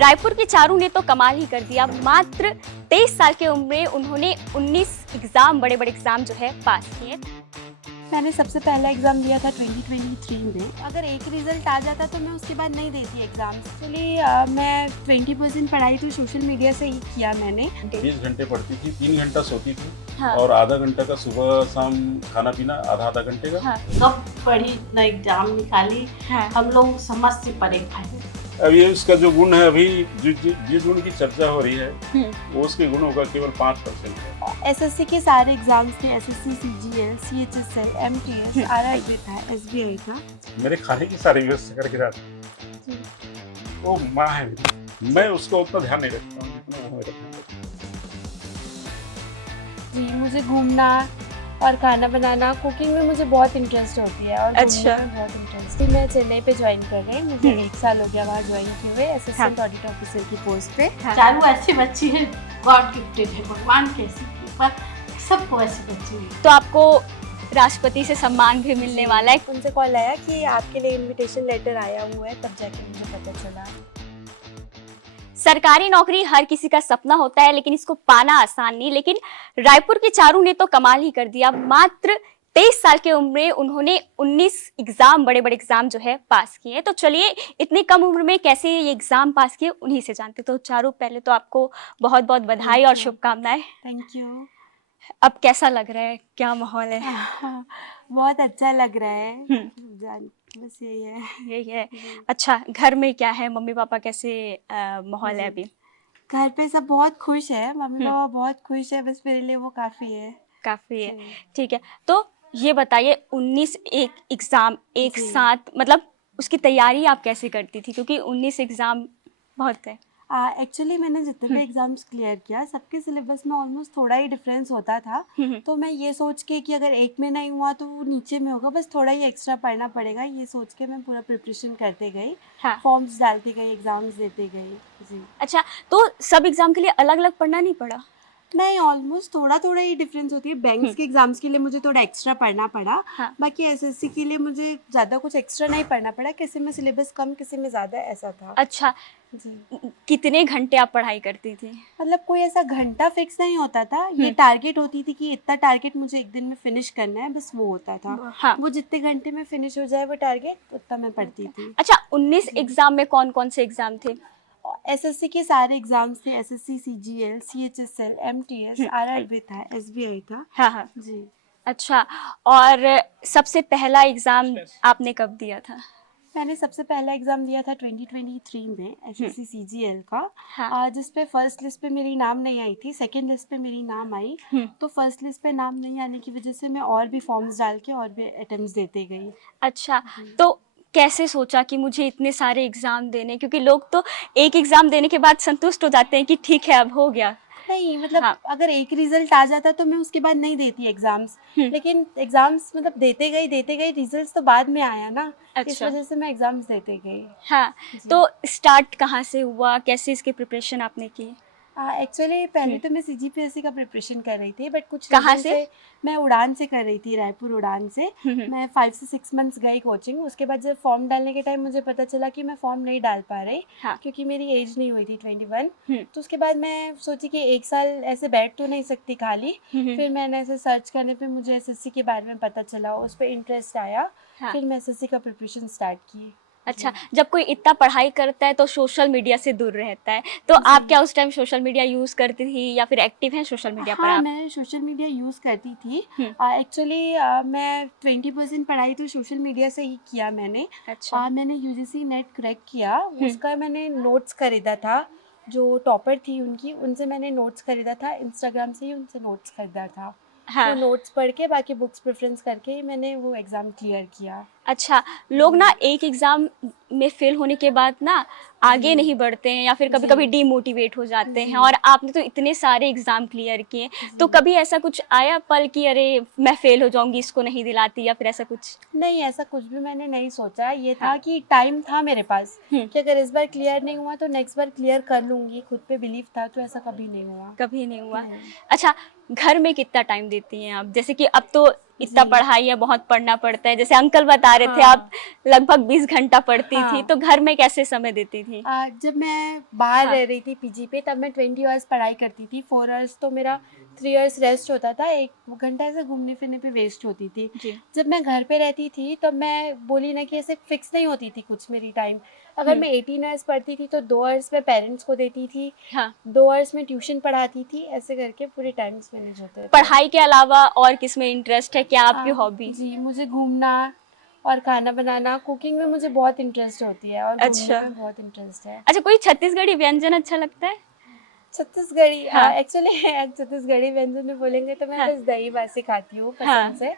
रायपुर की चारू ने तो कमाल ही कर दिया। मात्र 23 साल की उम्र में उन्होंने 19 एग्जाम, बड़े बड़े एग्जाम जो है पास किए। मैंने सबसे पहला एग्ज़ाम दिया था 2023 में। अगर एक रिज़ल्ट आ जाता तो मैं उसके बाद नहीं देती एग्ज़ाम। एक्चुअली मैं 20% पढ़ाई तो सोशल मीडिया से ही किया मैंने। 20 घंटे पढ़ती थी, 3 घंटा सोती थी। हाँ। और आधा घंटा का सुबह शाम खाना पीना, आधा घंटे का। हाँ। सब पढ़ी न एग्जाम निकाली। हाँ। हम लोग समझ से पढ़े भाई। अब ये उसका जो गुण है, अभी जिस गुण की चर्चा हो रही है वो उसके गुणों का केवल 5% है। एसएससी के सारे एग्जाम्स थे, SSC, CGL, CHSL, MTS, RRB था, एसबीआई था। मेरे खाने की सारी व्यवस्था करके रखती वो माँ है। मैं उसको उतना ध्यान नहीं रखता हूँ जितना वो मेरा ध्यान रखता है। जी, मुझे घूमना और खाना बनाना, कुकिंग में मुझे बहुत इंटरेस्ट होती है और अच्छा। घूमने में बहुत इंटरेस्ट है। मैं चेन्नई पे ज्वाइन कर रही हूँ, मुझे 1 साल हो गया वहाँ ज्वाइन किए हुए असिस्टेंट ऑडिट ऑफिसर की पोस्ट पे। चारू ऐसी बच्ची है, गॉड गिफ्टेड है, भगवान की ऐसी कृपा, सबको ऐसी बच्ची है। तो आपको राष्ट्रपति से सम्मान भी मिलने वाला है। उनसे कॉल आया कि आपके लिए इनविटेशन लेटर आया हुआ है, तब जाके मुझे पता चला। सरकारी नौकरी हर किसी का सपना होता है, लेकिन इसको पाना आसान नहीं। लेकिन रायपुर की चारू ने तो कमाल ही कर दिया। मात्र 23 साल की उम्र में उन्होंने 19 एग्जाम, बड़े बड़े एग्जाम जो है पास किए। तो चलिए, इतनी कम उम्र में कैसे ये एग्जाम पास किए उन्हीं से जानते। तो चारू, पहले तो आपको बहुत बहुत बधाई और शुभकामनाएं। Thank you. अब कैसा लग रहा है, क्या माहौल है? बहुत अच्छा लग रहा है। बस यही है। यही है। अच्छा, घर में क्या है, मम्मी पापा कैसे माहौल है अभी? घर पे सब बहुत खुश है, मम्मी पापा बहुत खुश है, बस मेरे लिए वो काफी है। काफी है, ठीक है। तो ये बताइए, 19 एक एग्जाम एक जी। साथ, मतलब उसकी तैयारी आप कैसे करती थी? क्योंकि 19 एग्जाम बहुत है। एक्चुअली मैंने जितने भी एग्जाम्स क्लियर किया, सबके सिलेबस में ऑलमोस्ट थोड़ा ही डिफरेंस होता था। तो मैं ये सोच के कि अगर एक में नहीं हुआ तो वो नीचे में होगा, बस थोड़ा ही एक्स्ट्रा पढ़ना पड़ेगा, ये सोच के मैं पूरा प्रिपरेशन करते गई। हाँ। फॉर्म्स डालती गई, एग्जाम्स देते गई। जी। अच्छा, तो सब एग्जाम के लिए अलग अलग पढ़ना नहीं पड़ा? नहीं, ऑलमोस्ट थोड़ा थोड़ा ही डिफरेंस होती है। बैंक्स के एग्जाम्स के लिए मुझे थोड़ा एक्स्ट्रा पढ़ना पड़ा। हाँ। बाकी एसएससी के लिए मुझे ज़्यादा कुछ एक्स्ट्रा नहीं पढ़ना पड़ा, किसी में सिलेबस कम, किसी में ज़्यादा, ऐसा था। अच्छा, जी। कितने घंटे आप पढ़ाई करती थी? मतलब कोई ऐसा घंटा फिक्स नहीं होता था, ये टारगेट होती थी कि इतना टारगेट मुझे एक दिन में फिनिश करना है, बस वो होता था। हाँ। वो जितने घंटे में फिनिश हो जाए वो टारगेट, उतना मैं पढ़ती थी। अच्छा, 19 एग्जाम में कौन कौन से एग्जाम थे? एसएससी के सारे एग्जाम्स थे, SSC, CGL, CHSL, MTS, RRB था, एसबीआई था। हाँ हाँ। जी। अच्छा, और सबसे पहला एग्जाम आपने कब दिया था? मैंने सबसे पहला एग्ज़ाम दिया था 2023 में, एसएससी सीजीएल का। हाँ। जिस पे फर्स्ट लिस्ट पे मेरी नाम नहीं आई थी, सेकंड लिस्ट पे मेरी नाम आई। तो फर्स्ट लिस्ट पे नाम नहीं आने की वजह से मैं और भी फॉर्म्स डाल के और भी अटेम्प्ट्स देते गई। अच्छा, तो कैसे सोचा कि मुझे इतने सारे एग्जाम देने? क्योंकि लोग तो एक एग्जाम देने के बाद संतुष्ट हो जाते हैं कि ठीक है, अब हो गया। नहीं, मतलब हाँ। अगर एक रिजल्ट आ जाता तो मैं उसके बाद नहीं देती एग्जाम्स, लेकिन एग्जाम्स मतलब देते गई, रिजल्ट्स तो बाद में आया ना। इस अच्छा। वजह से मैं एग्जाम्स देते गई। हाँ, तो स्टार्ट कहाँ से हुआ, कैसे इसकी प्रिपरेशन आपने की? एक्चुअली पहले तो मैं सीजीपीएससी का प्रिपरेशन कर रही थी, बट कुछ कहाँ रीजन से? मैं उड़ान से कर रही थी, रायपुर उड़ान से। मैं 5 से 6 मंथ्स गई कोचिंग। उसके बाद जब फॉर्म डालने के टाइम मुझे पता चला कि मैं फॉर्म नहीं डाल पा रही। हाँ। क्योंकि मेरी एज नहीं हुई थी 21। तो उसके बाद मैं सोची कि 1 साल ऐसे बैठ तो नहीं सकती खाली। फिर मैंने ऐसे सर्च करने पे मुझे एसएससी के बारे में पता चला, उस पर इंटरेस्ट आया। हाँ। फिर मैं एसएससी का प्रिपरेशन स्टार्ट की। अच्छा, जब कोई इतना पढ़ाई करता है तो सोशल मीडिया से दूर रहता है, तो आप क्या उस टाइम सोशल मीडिया यूज करती थी या फिर एक्टिव हैं सोशल मीडिया पर हाँ, आप? मैं सोशल मीडिया यूज़ करती थी। एक्चुअली मैं 20% पढ़ाई तो सोशल मीडिया से ही किया मैंने। अच्छा। मैंने यूजीसी नेट क्रैक किया, उसका मैंने नोट्स खरीदा था। जो टॉपर थी उनकी, उनसे मैंने नोट्स खरीदा था, इंस्टाग्राम से ही उनसे नोट्स खरीदा था। हाँ। वो नोट्स पढ़ के बाकी बुक्स प्रेफरेंस करके ही मैंने वो एग्ज़ाम क्लियर किया। अच्छा, लोग ना एक एग्जाम में फेल होने के बाद ना आगे नहीं बढ़ते हैं या फिर कभी कभी डीमोटिवेट हो जाते हैं, और आपने तो इतने सारे एग्जाम क्लियर किए। तो कभी ऐसा कुछ आया पल कि अरे मैं फेल हो जाऊंगी, इसको नहीं दिलाती, या फिर ऐसा कुछ? नहीं, ऐसा कुछ भी मैंने नहीं सोचा। ये था कि टाइम था मेरे पास कि अगर इस बार क्लियर नहीं हुआ तो नेक्स्ट बार क्लियर कर लूँगी, खुद पे बिलीव था, तो ऐसा कभी नहीं हुआ। कभी नहीं हुआ। अच्छा, घर में कितना टाइम देती हैं आप? जैसे कि अब तो इतना जी। पढ़ाई है, बहुत पढ़ना पड़ता है। जैसे अंकल बता रहे थे हाँ। आप लगभग 20 घंटा पढ़ती थी, हाँ। तो घर में कैसे समय देती थी? जब मैं बाहर हाँ। रह रही थी पीजी पे, तब मैं 20 आवर्स पढ़ाई करती थी। 4 आवर्स तो मेरा 3 आवर्स रेस्ट होता था, 1 घंटा ऐसे घूमने फिरने पे वेस्ट होती थी। जी। जब मैं घर पे रहती थी तब मैं बोली ना कि ऐसे फिक्स नहीं होती थी कुछ मेरी टाइम। अगर मैं 18 आवर्स पढ़ती थी तो 2 आवर्स मैं पेरेंट्स को देती थी, हाँ। 2 आवर्स में ट्यूशन पढ़ाती थी, ऐसे करके पूरे टाइम्स मैनेज होते थे। पढ़ाई के अलावा और किस में इंटरेस्ट है? क्या आपकी हॉबी? जी, मुझे घूमना और खाना बनाना, कुकिंग में मुझे बहुत इंटरेस्ट होती है और घूमने अच्छा। में बहुत इंटरेस्ट है। अच्छा, कोई छत्तीसगढ़ी व्यंजन अच्छा लगता है? छत्तीसगढ़ी हाँ। एक्चुअली छत्तीसगढ़ी व्यंजन में बोलेंगे तो मैं हाँ। बस दही बासी खाती हूँ हाँ। पसंद से।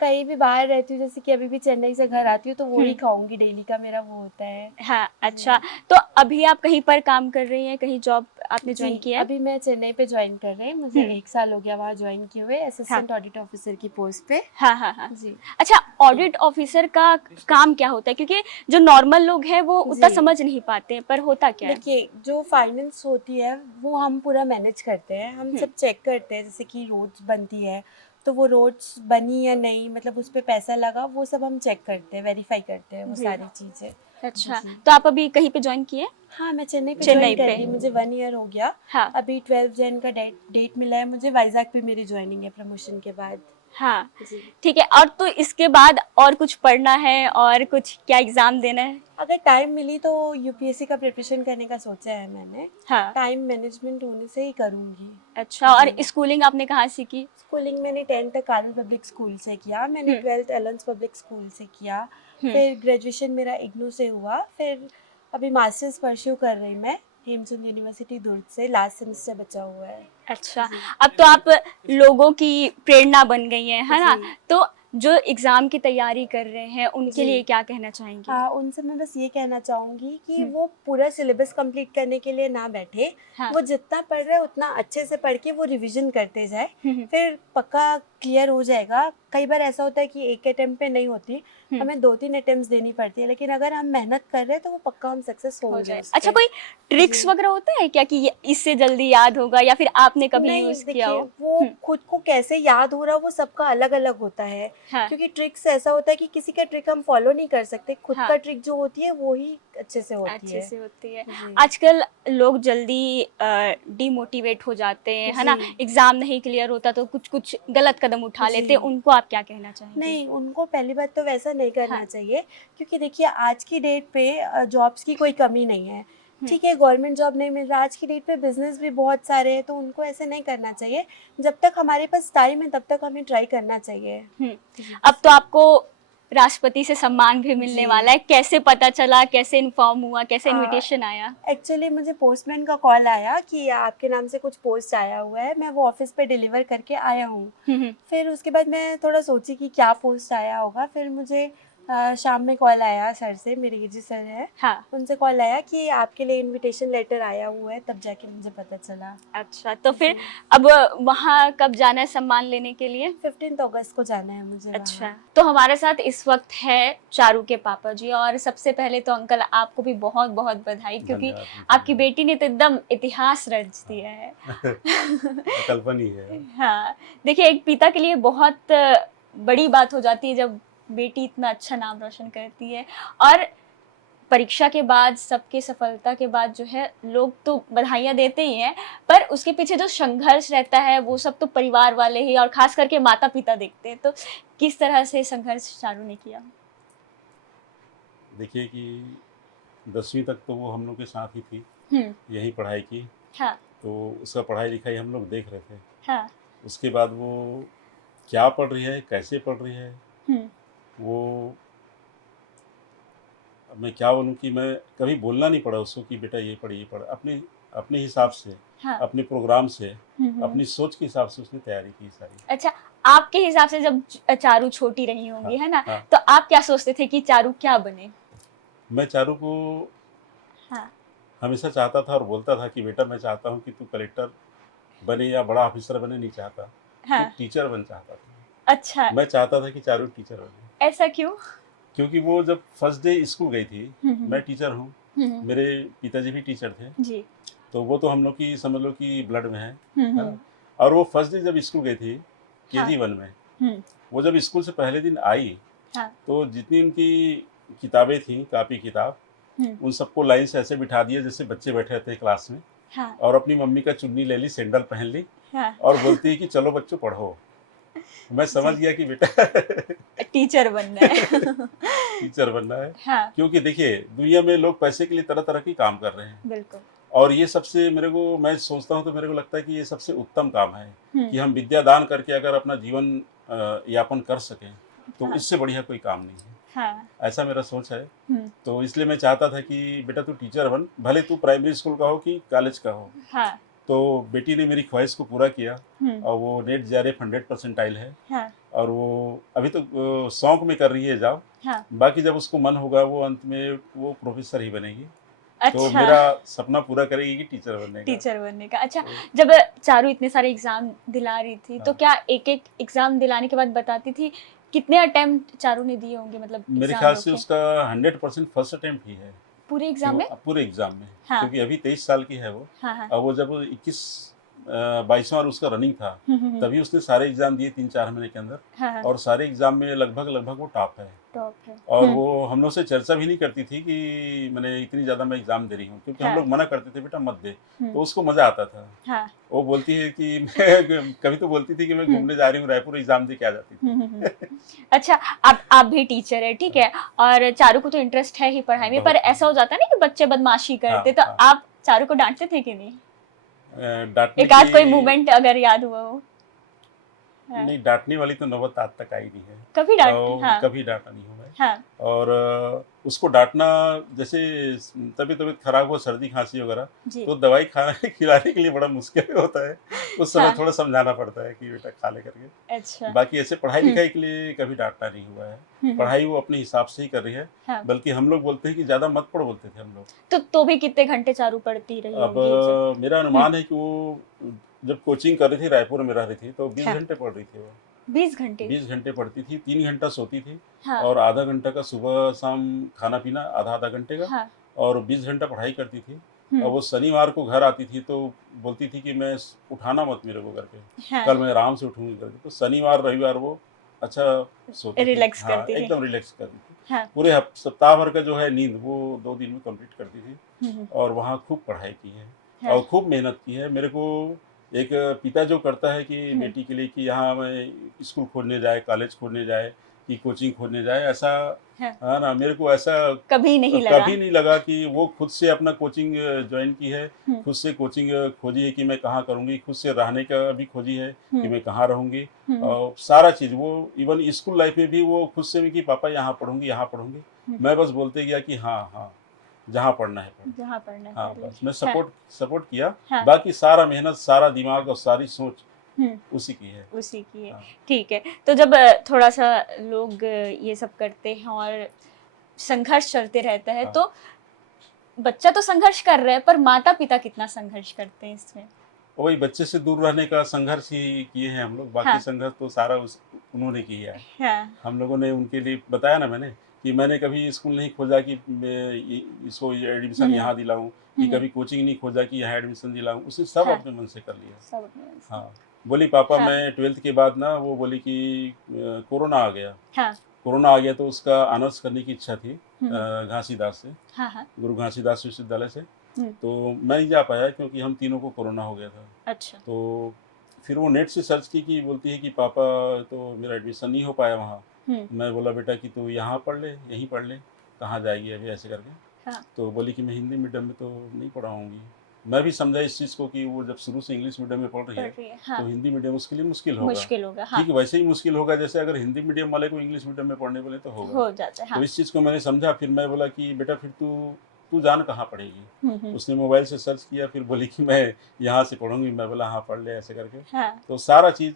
कहीं भी बाहर रहती हूँ, जैसे कि अभी भी चेन्नई से घर आती हूँ तो वो ही हम्म। खाऊंगी, डेली का मेरा वो होता है। हाँ। अच्छा, तो अभी आप कहीं पर काम कर रही हैं? कहीं जॉब आपने ज्वाइन जी, किया है? अभी मैं चेन्नई पे ज्वाइन कर रही हूँ, मुझे 1 साल हो गया वहाँ ज्वाइन किए हुए, असिस्टेंट ऑडिट ऑफिसर की पोस्ट पे। हाँ हाँ हाँ। जी। अच्छा, ऑडिट ऑफिसर का काम क्या होता है? क्योंकि जो नॉर्मल लोग हैं वो उतना जी। समझ नहीं पाते, पर होता क्या है? देखिए, जो फाइनेंस होती है वो हम पूरा मैनेज करते हैं, हम सब चेक करते हैं। जैसे कि रोड्स बनती है तो वो रोड्स बनी या नहीं, मतलब उस पे पैसा लगा, वो सब हम चेक करते हैं, वेरीफाई करते हैं वो जी। सारी चीज़ें। अच्छा, जी। तो आप अभी कहीं पे ज्वाइन किए? हाँ, मैं चेन्नई पे चेन्नई ज्वाइन कर पे। ली, मुझे 1 ईयर हो गया। हाँ। अभी 12 जन का डेट मिला है मुझे, वाइजैक पे मेरी ज्वाइनिंग है प्रमोशन के बाद। हाँ, जी। ठीक है। और तो इसके बाद और कुछ पढ़ना है और कुछ क्या एग्जाम देना है? अगर टाइम मिली तो यूपीएससी का प्रिपरेशन करने का सोचा है मैंने। हाँ। टाइम मैनेजमेंट होने से ही करूँगी। अच्छा, और स्कूलिंग आपने कहाँ से की? स्कूलिंग मैंने 10th तक कारल पब्लिक स्कूल से किया, मैंने 12th एलेंस पब्लिक स्कूल से किया, फिर ग्रेजुएशन मेरा इग्नू से हुआ, फिर अभी मास्टर्स परस्यू कर रही मैं हेमचंद यूनिवर्सिटी दुर्ग से, लास्ट सेमेस्टर बचा हुआ है। अच्छा, अब तो आप लोगों की प्रेरणा बन गई हैं, है ना? जी। तो जो एग्जाम की तैयारी कर रहे हैं उनके जी। लिए क्या कहना चाहेंगी? हाँ, उनसे मैं बस ये कहना चाहूँगी कि वो पूरा सिलेबस कंप्लीट करने के लिए ना बैठे, हाँ। वो जितना पढ़ रहे हैं उतना अच्छे से पढ़ के वो रिवीजन करते जाए, फिर पक्का क्लियर हो जाएगा। कई बार ऐसा होता है कि एक अटेम्प्ट पे नहीं होती, हमें 2-3 अटेम्प्ट्स देनी पड़ती है, लेकिन अगर हम मेहनत कर रहे हैं तो वो पक्का हम सक्सेस हो होंगे जाए। उस अच्छा, पे। कोई ट्रिक्स जी। वगैरह होता है क्या कि इससे जल्दी याद होगा, या फिर आपने कभी नहीं, यूज किया देखिए, हो? वो खुद को कैसे याद हो रहा वो सबका अलग-अलग होता है। हाँ। क्योंकि ट्रिक्स ऐसा होता है कि किसी का ट्रिक हम फॉलो नहीं कर सकते, खुद हाँ। का ट्रिक जो होती है वो ही अच्छे से होती अच्छे है। से होती है। जी। आजकल लोग जल्दी डिमोटिवेट हो जाते हैं, है ना? जी। एग्जाम नहीं क्लियर होता तो कुछ कुछ गलत कदम उठा लेते हैं, जी। उनको आप क्या कहना चाहेंगे? नहीं, उनको पहली बात तो वैसा नहीं करना हाँ। चाहिए, क्योंकि देखिए आज की डेट पे जॉब्स की कोई कमी नहीं है। ठीक है, गवर्नमेंट जॉब नहीं मिल रहा, आज की डेट पे बिजनेस भी बहुत सारे हैं, तो उनको ऐसे नहीं करना चाहिए। जब तक हमारे पास टाइम है तब तक हमें ट्राई करना चाहिए। अब तो आपको राष्ट्रपति से सम्मान भी मिलने जी। वाला है। कैसे पता चला, कैसे इन्फॉर्म हुआ, कैसे आ, इनविटेशन आया? एक्चुअली मुझे पोस्टमैन का कॉल आया कि आपके नाम से कुछ पोस्ट आया हुआ है, मैं वो ऑफिस पे डिलीवर करके आया हूँ। फिर उसके बाद मैं थोड़ा सोची कि क्या पोस्ट आया होगा, फिर मुझे शाम में कॉल आया सर से, मेरे जी सर है, हाँ। उनसे कॉल आया कि आपके लिए इनविटेशन लेटर आया हुआ है, तब जाके मुझे पता चला। अच्छा, तो फिर अब वहाँ कब जाना है सम्मान लेने के लिए? 15 अगस्त को जाना है मुझे अच्छा, वहाँ। तो हमारे साथ इस वक्त है चारू के पापा जी, और सबसे पहले तो अंकल आपको भी बहुत बहुत बधाई, क्योंकि आपकी बेटी ने तो एकदम इतिहास रच दिया है। कल्पनी है। हाँ, देखिए, एक पिता के लिए बहुत बड़ी बात हो जाती है जब बेटी इतना अच्छा नाम रोशन करती है। और परीक्षा के बाद, सबके सफलता के बाद जो है, लोग तो बधाइयाँ देते ही हैं, पर उसके पीछे जो संघर्ष रहता है वो सब तो परिवार वाले ही और खास करके माता पिता देखते हैं। तो किस तरह से संघर्ष चारू ने किया? देखिए कि 10वीं तक तो वो हम लोग के साथ ही थी, यही पढ़ाई की। हाँ। तो उसका पढ़ाई लिखाई हम लोग देख रहे थे। हाँ। उसके बाद वो क्या पढ़ रही है, कैसे पढ़ रही है, वो अब मैं क्या बोलूँ कि मैं कभी बोलना नहीं पड़ा उसको कि बेटा ये पढ़, अपने अपने हिसाब से, हाँ। अपने प्रोग्राम से, अपनी सोच के हिसाब से उसने तैयारी की सारी। अच्छा, आपके हिसाब से जब चारू छोटी रही होंगी, है ना, हाँ। तो आप क्या सोचते थे कि चारू क्या बने? मैं चारू को हाँ। हमेशा चाहता था और बोलता था कि बेटा मैं चाहता हूँ कि तू कलेक्टर बने या बड़ा ऑफिसर बने, नहीं चाहता। हाँ। तू टीचर बन चाहता था। अच्छा, मैं चाहता था कि चारू टीचर बने। ऐसा क्यों? क्योंकि वो जब फर्स्ट डे स्कूल गई थी, मैं टीचर हूँ, मेरे पिताजी भी टीचर थे, जी। तो वो तो हम लोग की समझ लो कि ब्लड में है ना? और वो फर्स्ट डे जब स्कूल गई थी KG 1 में, वो जब स्कूल से पहले दिन आई हाँ। तो जितनी उनकी किताबें थी, कापी किताब, उन सबको लाइन से ऐसे बिठा दिया जैसे बच्चे बैठे रहते हैं क्लास में, हाँ। और अपनी मम्मी का चुन्नी ले ली, सैंडल पहन ली, हाँ। और बोलती है कि चलो बच्चों पढ़ो। मैं समझ गया कि बेटा टीचर बनना है। टीचर बनना है। हाँ, क्योंकि देखिए दुनिया में लोग पैसे के लिए तरह तरह के काम कर रहे हैं, बिल्कुल। और ये सबसे मेरे को, मैं सोचता हूँ तो मेरे को लगता है कि ये सबसे उत्तम काम है हम्म, कि हम विद्या दान करके अगर अपना जीवन यापन कर सकें तो हाँ। इससे बढ़िया कोई काम नहीं है। हाँ। ऐसा मेरा सोच है। हम्म, तो इसलिए मैं चाहता था कि बेटा तू टीचर बन, भले तू प्राइमरी स्कूल का हो कि कॉलेज का हो। हाँ। तो बेटी ने मेरी ख्वाहिश को पूरा किया, और वो नेट जेआरएफ 100% है, हाँ। और वो अभी तो शौक में कर रही है जॉब। हाँ। बाकी जब उसको मन होगा वो अंत में वो प्रोफेसर ही बनेगी। तो अच्छा, मेरा सपना पूरा करेगी कि टीचर बनने का। टीचर बनने का। अच्छा, तो जब चारू इतने सारे एग्जाम दिला रही थी तो हाँ। क्या एक एक एग्जाम दिलाने के बाद बताती थी कितने अटेम्प्ट चारू ने दिए होंगे, मतलब मेरे एग्जाम ख्याल से रोके उसका 100% फर्स्ट अटेम्प्ट ही है। पूरे एग्जाम में? पूरे एग्जाम में। हाँ। क्योंकि अभी 23 साल की है वो, हाँ। हाँ। और वो जब 22वां उसका रनिंग था तभी उसने सारे एग्जाम दिए 3-4 महीने के अंदर, हाँ। और सारे एग्जाम में लगभग वो टॉप है। टॉप है। और वो हम लोग से चर्चा भी नहीं करती थी कि मैंने इतनी ज़्यादा मैं एग्जाम दे रही हूँ, क्योंकि हम हाँ। लोग मना करते थे बेटा मत दे, हम्म, तो उसको मज़ा आता था। हाँ। वो बोलती है कि मैं कभी तो बोलती थी कि मैं घूमने जा रही हूँ रायपुर, एग्जाम दे के आ जाती थी। अच्छा, आप भी टीचर है, ठीक है, और चारू को तो इंटरेस्ट है ही पढ़ाई में, पर बहुत। ऐसा हो जाता है ना कि बच्चे बदमाशी करते, तो हाँ। आप चारू को डांटते थे कि नहीं? डांटने एक आध कोई की मूवमेंट अगर याद हुआ हो? हाँ। नहीं, डांटने वाली तो नौबत आज तक आई नहीं है। कभी डांट? और हाँ। कभी डांटा नहीं हूँ मैं। हाँ। और उसको डांटना, जैसे तबीयत खराब हो, सर्दी खांसी वगैरह, जी। तो दवाई खाने खिलाने के लिए बड़ा मुश्किल होता है, उस समय हाँ। थोड़ा समझाना पड़ता है कि बेटा खा ले करके। अच्छा। बाकी ऐसे पढ़ाई लिखाई के लिए कभी डांटना नहीं हुआ है। पढ़ाई वो अपने हिसाब से ही कर रही है। हाँ। बल्कि हम लोग बोलते हैं कि ज्यादा मत पढ़, बोलते थे हम लोग। तो भी कितने घंटे चारू पढ़ती रही अब होंगी जब? मेरा अनुमान है कि वो जब कोचिंग कर रही थी, रायपुर में रह रही थी, तो 20 हाँ। घंटे पढ़ रही थी वो। 20 घंटे? 20 घंटे पढ़ती थी, 3 घंटा सोती थी, हाँ। और आधा घंटा का सुबह शाम खाना पीना, आधा घंटे का, हाँ। और 20 घंटा पढ़ाई करती थी। और वो शनिवार को घर आती थी तो बोलती थी कि मैं उठाना मत मेरे को करके, हाँ। कल मैं आराम से उठूंगी करके। तो शनिवार रविवार वो अच्छा सोती थी। रिलैक्स हाँ, करती थी। एकदम रिलैक्स करती थी। हाँ। पूरे सप्ताह भर का जो है नींद वो 2 दिन में कंप्लीट करती थी, और वहाँ खूब पढ़ाई की है, हाँ। और खूब मेहनत की है। मेरे को एक पिता जो करता है कि बेटी के लिए कि यहाँ मैं स्कूल खोलने जाए, कॉलेज खोलने जाए, कि कोचिंग खोलने जाए, ऐसा हाँ। है ना, मेरे को ऐसा कभी नहीं लगा? कभी नहीं लगा कि वो खुद से अपना कोचिंग ज्वाइन की है, खुद से कोचिंग खोजी है कि मैं कहाँ करूँगी, खुद से रहने का भी खोजी है कि मैं कहाँ रहूँगी, और सारा चीज़ वो इवन स्कूल लाइफ में भी वो खुद से भी कि पापा यहाँ पढ़ूंगी, यहाँ पढ़ूंगी। मैं बस बोलते गया कि हाँ हाँ जहाँ पढ़ना है पढ़। जहाँ पढ़ना है हाँ, पढ़ ले। बस मैं सपोर्ट किया। हाँ। बाकी सारा मेहनत, सारा दिमाग और सारी सोच उसी की है। उसी की है। हाँ। ठीक है, तो जब थोड़ा सा लोग ये सब करते हैं और संघर्ष चलते रहता है, हाँ। तो बच्चा तो संघर्ष कर रहा है, पर माता पिता कितना संघर्ष करते हैं इसमें? वही बच्चे से दूर रहने का संघर्ष ही किए हैं हम लोग। बाकी हाँ। संघर्ष तो सारा उन्होंने किया है। हाँ। हम लोगों ने उनके लिए बताया ना, मैंने कि मैंने कभी स्कूल नहीं खोजा कि मैं इसको एडमिशन यहाँ दिलाऊं, कि कभी कोचिंग नहीं खोजा कि यहाँ एडमिशन दिलाऊं। उसने सब हाँ। अपने मन से कर लिया। सब अपने मन से। हाँ, बोली पापा हाँ। मैं 12th के बाद ना, वो बोली कि कोरोना आ गया। हाँ। कोरोना आ गया तो उसका ऑनर्स करने की इच्छा थी घासीदास से, हाँ। हाँ। गुरु घासीदास विश्वविद्यालय से। तो मैं नहीं जा पाया क्योंकि हम तीनों को कोरोना हो गया था। अच्छा। तो फिर वो नेट से सर्च की कि बोलती है कि पापा तो मेरा एडमिशन नहीं हो पाया वहाँ। मैं बोला बेटा कि तू यहाँ पढ़ ले, यहीं पढ़ ले, कहाँ जाएगी अभी ऐसे करके। हाँ। तो बोली कि मैं हिंदी मीडियम में तो नहीं पढ़ाऊँगी। मैं भी समझा इस चीज़ को कि वो जब शुरू से इंग्लिश मीडियम में पढ़ रही है हाँ। तो हिंदी मीडियम उसके लिए मुश्किल होगा। मुश्किल होगा। हाँ। ठीक, वैसे ही मुश्किल होगा जैसे अगर हिंदी मीडियम वाले को इंग्लिश मीडियम में पढ़ने बोले तो होगा। हो जाता है। हाँ। तो इस चीज़ को मैंने समझा। फिर मैं बोला कि बेटा फिर तू जान कहाँ पढ़ेगी। उसने मोबाइल से सर्च किया, फिर बोली कि मैं यहाँ से पढ़ूंगी। मैं बोला हाँ पढ़ ले ऐसे करके। हाँ। तो सारा चीज़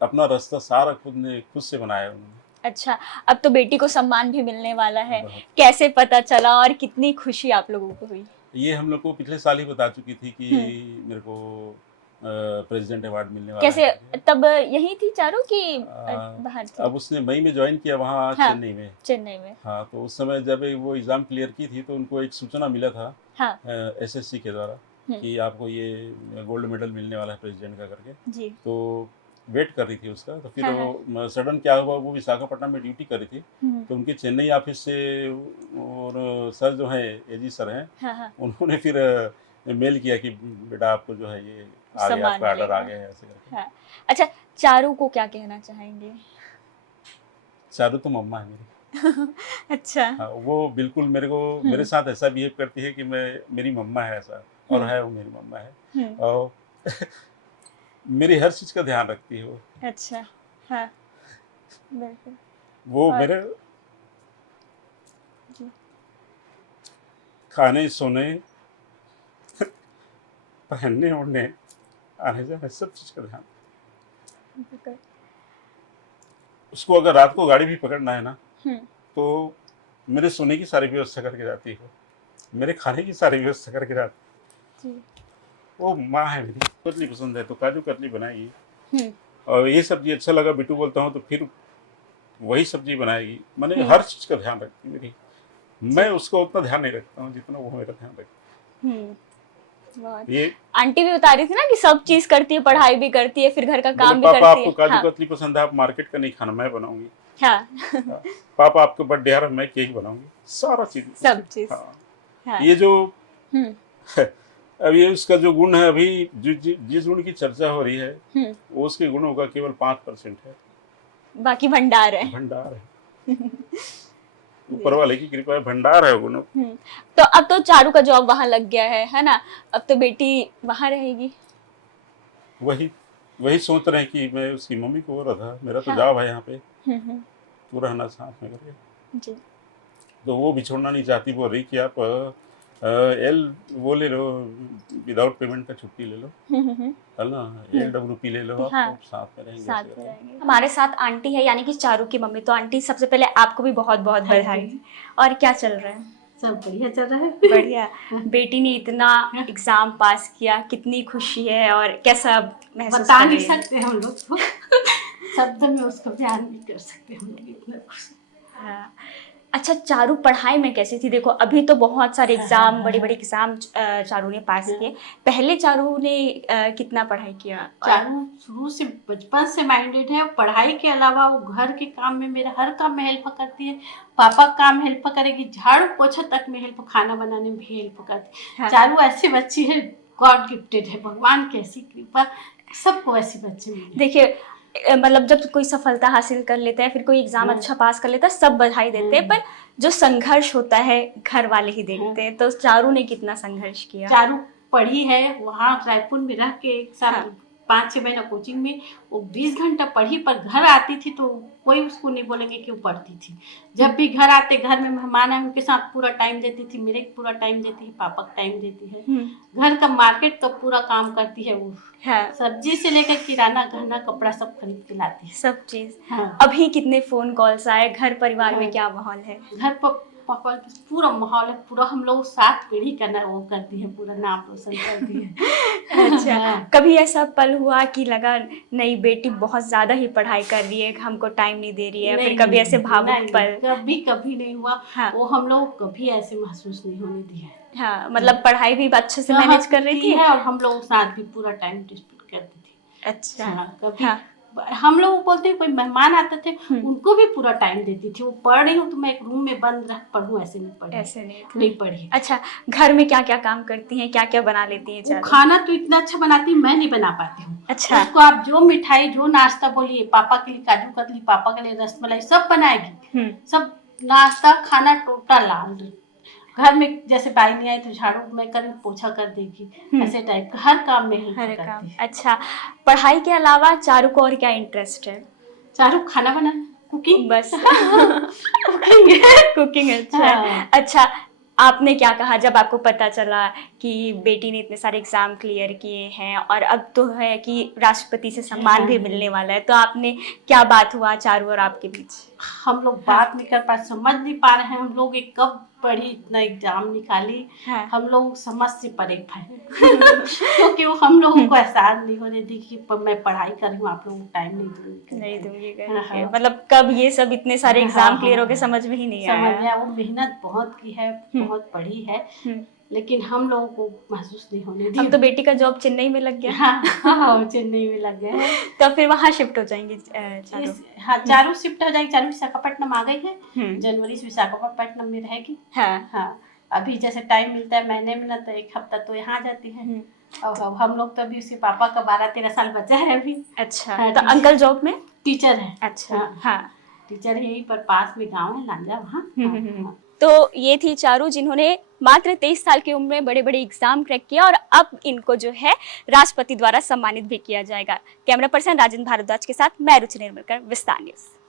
अपना रास्ता सारा खुद से बनाया उन्होंने। अच्छा, अब तो बेटी को सम्मान भी मिलने वाला है, बहुत। कैसे पता चला और कितनी खुशी आप लोगों को हुई? ये हम लोग को पिछले साल ही बता चुकी थी कि मेरे को प्रेसिडेंट अवार्ड मिलने वाला कैसे? है। तब यही थी चारू की बाहर थी? अब उसने मई में ज्वाइन किया वहाँ हाँ। चेन्नई में। चेन्नई में। हाँ, तो उस समय जब वो एग्ज़ाम क्लियर की थी तो उनको एक सूचना मिला था हाँ। SSC के द्वारा कि आपको ये गोल्ड मेडल मिलने वाला है प्रेसिडेंट का करके। जी। तो वेट कर रही थी उसका। तो फिर हाँ, वो सडन क्या हुआ, वो विशाखापट्टनम में ड्यूटी कर रही थी, हम्म, तो उनके चेन्नई ऑफिस से और सर जो है एजी सर हैं, हाँ हाँ उन्होंने फिर मेल किया कि बेटा आपको जो है ये आ गया, सम्मान आपका ऑर्डर आ मिलेगा। गया है, ऐसे करके। हाँ। अच्छा, चारू को क्या कहना चाहेंगे? चारू तो मम्मा है मेरी। अच्छा। हाँ, वो बिल्कुल मेरे को मेरे साथ ऐसा बिहेव करती है कि मैं मेरी मम्मा है ऐसा, और है वो मेरी मम्मा है। हम्म, और मेरी हर चीज़ का ध्यान रखती है वो। अच्छा। हाँ, बिल्कुल। वो और मेरे जी, खाने, सोने, पहनने ओढ़ने, आने जाने, सब चीज़ का ध्यान। बिल्कुल। उसको अगर रात को गाड़ी भी पकड़ना है ना, हम्म, तो मेरे सोने की सारी व्यवस्था करके जाती है, मेरे खाने की सारी व्यवस्था करके जाती जी। है। वो माँ है मेरी। कतली पसंद है तो काजू कतली बनाएगी, हम्म, और ये सब्जी अच्छा लगा बिट्टू बोलता हूँ तो फिर वही सब्जी बनाएगी। मैंने हम्म, हर चीज़ का ध्यान रखती है मेरी। जी। मैं उसको उतना ध्यान नहीं रखता हूँ जितना वो मेरा ध्यान रखती हम्म, बहुत। है। ये आंटी भी बता रही थी ना कि सब चीज करती है, पढ़ाई भी करती है, फिर घर का बोले काम भी पापा करती आपको है। काजू हाँ कतली पसंद है, आप मार्केट का नहीं खाना, मैं बनाऊंगी। हाँ हाँ, पापा आपको बर्थडे आ रहा है, मैं केक बनाऊंगी, सारा चीज सब चीज। हाँ। हाँ। ये जो हम्म, अब ये उसका जो गुण है, अभी जिस गुण की चर्चा हो रही है, हम्म, वो उसके गुणों का केवल 5% है। बाकी भंडार है। भंडार है, ऊपर वाले की कृपा है, भंडार है वो गुणों। तो अब तो चारू का जॉब वहां लग गया है ना? अब तो बेटी वहां रहेगी। वही वही सोच रहे हैं कि मैं उसकी मम्मी को बोल रहा था, मेरा तो हाँ। जॉब है यहाँ पे, हम्म, तू रहना साथ में करके। जी। तो वो भी छोड़ना नहीं चाहती, बोल रही कि आप एल वो ले लो, विदाउट पेमेंट का छुट्टी ले लो, है ना, LWP ले लो, आप हाँ, तो साथ में रहेंगे, साथ ऐसे में करके। रहेंगे। हमारे साथ आंटी है, यानी कि चारू की मम्मी। तो आंटी, सबसे पहले आपको भी बहुत बहुत Thank बधाई। और क्या चल रहा है? सब बढ़िया चल रहा है। बढ़िया। बेटी ने इतना एग्जाम पास किया, कितनी खुशी है और कैसा महसूस बता कर नहीं रही है? सकते हम लोग तो। शब्द में उसको बयान नहीं कर सकते हम लोग, इतना खुश। हाँ। अच्छा, चारू पढ़ाई में कैसी थी? देखो, अभी तो बहुत सारे एग्जाम, बड़े बड़े एग्जाम चारू ने पास किए। पहले चारू ने कितना पढ़ाई किया? चारू शुरू से बचपन से माइंडेड है, पढ़ाई के अलावा वो घर के काम में, मेरा हर काम में हेल्प करती है। पापा काम हेल्प करेगी, झाड़ू पोछा तक में हेल्प, खाना बनाने में भी हेल्प करती है। चारू ऐसी बच्ची है, गॉड गिफ्टेड है, भगवान की ऐसी कृपा, सबको ऐसी बच्ची मिली। देखिए, मतलब जब कोई सफलता हासिल कर लेता है, फिर कोई एग्जाम अच्छा पास कर लेता है, सब बधाई देते हैं, पर जो संघर्ष होता है घर वाले ही देखते हैं। तो चारू ने कितना संघर्ष किया? चारू पढ़ी है वहाँ रायपुर में रह के, एक साल हाँ। 5-6 महीना कोचिंग में, वो 20 घंटा पढ़ी, पर घर आती थी तो कोई उसको नहीं बोलेंगे कि वो पढ़ती थी। जब भी घर आते, घर में मेहमान आए, उनके साथ पूरा टाइम देती थी, मेरे को पूरा टाइम देती है, पापा को टाइम देती है। घर का मार्केट का पूरा काम करती है वो। हाँ। सब्जी से लेकर किराना, गहना, कपड़ा सब खरीद के लाती है। सब चीज। हाँ। अभी कितने फोन कॉल्स आए? घर परिवार में क्या माहौल है? घर पर पापा पूरा माहौल है, पूरा हम लोग 7 पीढ़ी का ना वो करती है, पूरा नाम रोशन करती है। अच्छा, हाँ। कभी ऐसा पल हुआ कि लगा नहीं, बेटी बहुत ज्यादा ही पढ़ाई कर रही है, हमको टाइम नहीं दे रही है? फिर कभी ऐसे भावुक पल? कभी नहीं हुआ। हाँ। वो हम लोग कभी ऐसे महसूस नहीं होने दिया। हाँ, मतलब पढ़ाई भी अच्छे से मैनेज कर रही थी है, और हम लोग साथ भी पूरा टाइम स्पेंड करती थी। अच्छा। हाँ, कभी हाँ। हम लोग बोलते कोई मेहमान आते थे, उनको भी पूरा टाइम देती थी। वो पढ़ रही हूँ तो मैं एक रूम में बंद रह पढ़ूँ, ऐसे नहीं पढ़ी, ऐसे नहीं पढ़ी। अच्छा, घर में क्या क्या काम करती हैं, क्या क्या बना लेती हैं? वो खाना तो इतना अच्छा बनाती, मैं नहीं बना पाती हूँ। अच्छा। उसको आप जो मिठाई, जो नाश्ता बोलिए, पापा के लिए काजू कतली, पापा के लिए रसमलाई, सब बनाएगी। सब नाश्ता खाना टोटल लाल। घर में जैसे बाई नहीं आई तो झाड़ू मैं कर, पोछा कर देगी, ऐसे टाइप का हर काम में हेल्प करती है। अच्छा, पढ़ाई के अलावा चारू को और क्या इंटरेस्ट है? चारू खाना बनाना, कुकिंग बस। कुकिंग कुकिंग अच्छा है। अच्छा, आपने क्या कहा जब आपको पता चला कि बेटी ने इतने सारे एग्जाम क्लियर किए हैं और अब तो है कि राष्ट्रपति से सम्मान भी मिलने वाला है, तो आपने क्या बात हुआ चारू और आपके बीच? हम लोग बात नहीं कर पाए, समझ नहीं पा रहे हैं हम लोग एक कब पढ़ी, इतना एग्जाम निकाली। हाँ। हम लोग समझ से परे थे क्योंकि वो हम लोगों को एहसास नहीं होने दी कि मैं पढ़ाई कर रही हूँ, आप लोगों को टाइम नहीं दूंगी करके। मतलब कब ये सब इतने सारे एग्जाम क्लियर हो गए समझ में ही नहीं आया। समझ गया, वो मेहनत बहुत की है, बहुत पढ़ी है, लेकिन हम लोगों को महसूस नहीं होने अब दिया। तो बेटी का जॉब चेन्नई में लग गया। हाँ, चेन्नई में लग गए हैं। तो फिर वहाँ शिफ्ट हो जाएंगी चारों। हाँ, चारों शिफ्ट हो जाएगी। चारों विशाखापट्टनम आ गई है, हम्म। जनवरी से विशाखापट्टनम में रहेगी। हाँ। हाँ, अभी जैसे टाइम मिलता है महीने में ना, तो एक हफ्ता तो यहाँ आ जाती है। अब हम लोग तो अभी उसके पापा का 12-13 साल बचा है अभी। अच्छा, हाँ, तो अंकल जॉब में? टीचर है। अच्छा। हाँ, हाँ। टीचर है यहीं पर पास में, गांव है लांजा वहाँ। हाँ। तो ये थी चारू, जिन्होंने मात्र 23 साल की उम्र में बड़े बड़े एग्जाम क्रैक किया और अब इनको जो है राष्ट्रपति द्वारा सम्मानित भी किया जाएगा। कैमरा पर्सन राजेंद्र भारद्वाज के साथ मैं रुचि निर्मलकर, विस्तार न्यूज।